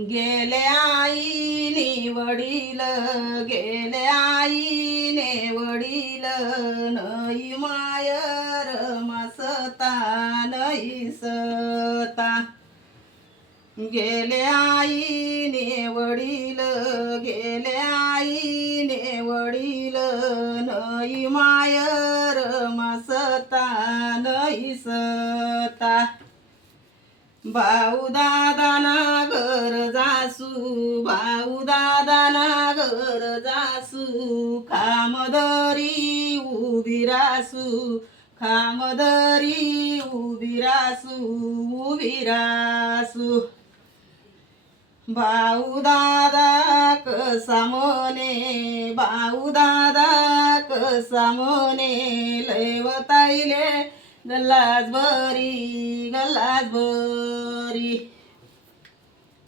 गेले आईने वडील, गेले आईने वडील, नाही मायर मसता नाही सता. गेले आईने वडील, गेले आईने वडील, नाही मायर मसता नाही सता. भाऊ दादाना घर जासू, भाऊ दादाना घर जासू, खामदरी उभी रासू, खामदरी उभी रासू, उभी रासू. भाऊ दादा कसा म्हणे, भाऊ दादा कसा म्हणे, लैवताईले गल्लास बरी, गल्लास बरी.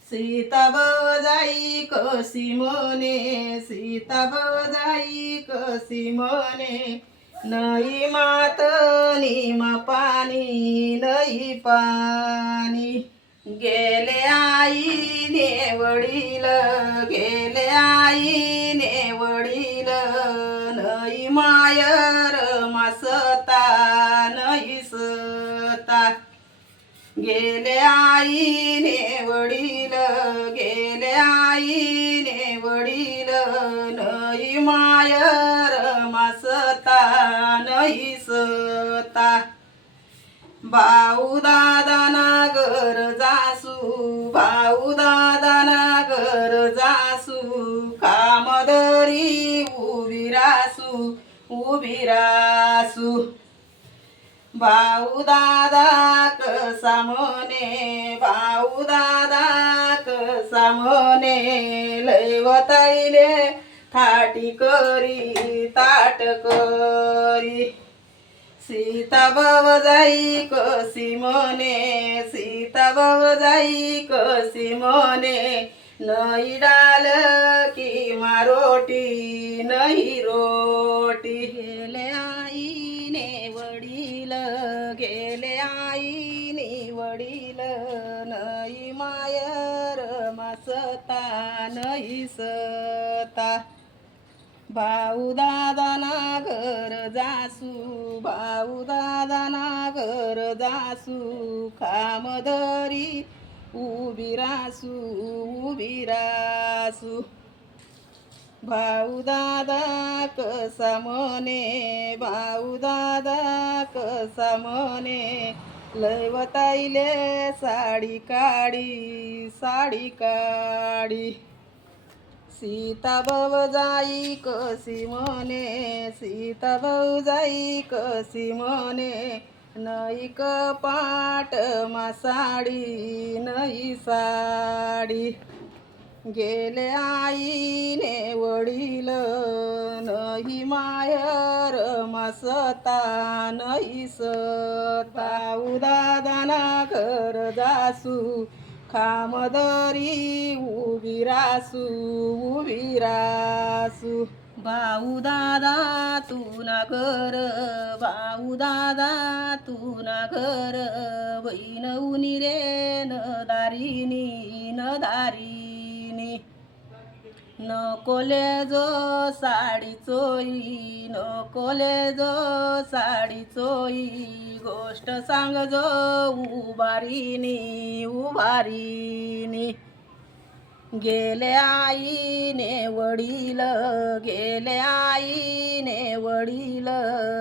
सीता बजाई कशी म्हणे, सीता बजाई कशी म्हणे, नाही मात निमा पाणी, नाही पाणी. गेले आईने वडील, गेले आईने वडील, नाही मायर मसता नाही सता. गेले आईने वडील, गेले आईने वडील, नाही मायर मसता नाही सता. भाऊ दादाना घर जासू, भाऊ दादाना घर जासू, खामदरी उभी रासू, उभी रासू. भाऊ दादा कसा म्हणे, भाऊ दादा कसा म्हणे, लैवताईले थाटी करी, ताट करी. सीता बजाई कशी म्हणे, सीता बजाई कशी म्हणे, नाही डाल किमा रोटी, नाही रोटी. गेले आईने वडील, गेले आईने वडील, नाही मायर मसता नाही सता. भाऊ दादाना घर जासू, भाऊ दादाना घर जासू, खामदरी उभी रासू, उभी रासू. भाऊ दादा कसा म्हणे, भाऊ दादा कसा म्हणे, लैवताईले साडी काढी, साडी काढी. सीता बजाई कशी म्हणे, सीता बजाई कशी म्हणे, नाही कपाट मा साडी, नाही साडी. गेले आईने वडील, नाही मायर मसता नाही सता. भाऊ दादाना घर जासू, खामदरी उभी रासू, उभी रासू. भाऊ दादा तू ना घर, भाऊ दादा तू ना घर, बहीण उनी रे न दारिनी, न दारिनी. नकोले जो साडी चोई, नकोले जो साडी चोई, गोष्ट सांग जो उभारीनी, उभारीनी. गेले आईने वडील, गेले आईने वडील,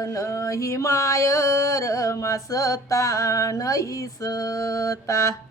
नाही मायर मसता नाही सता.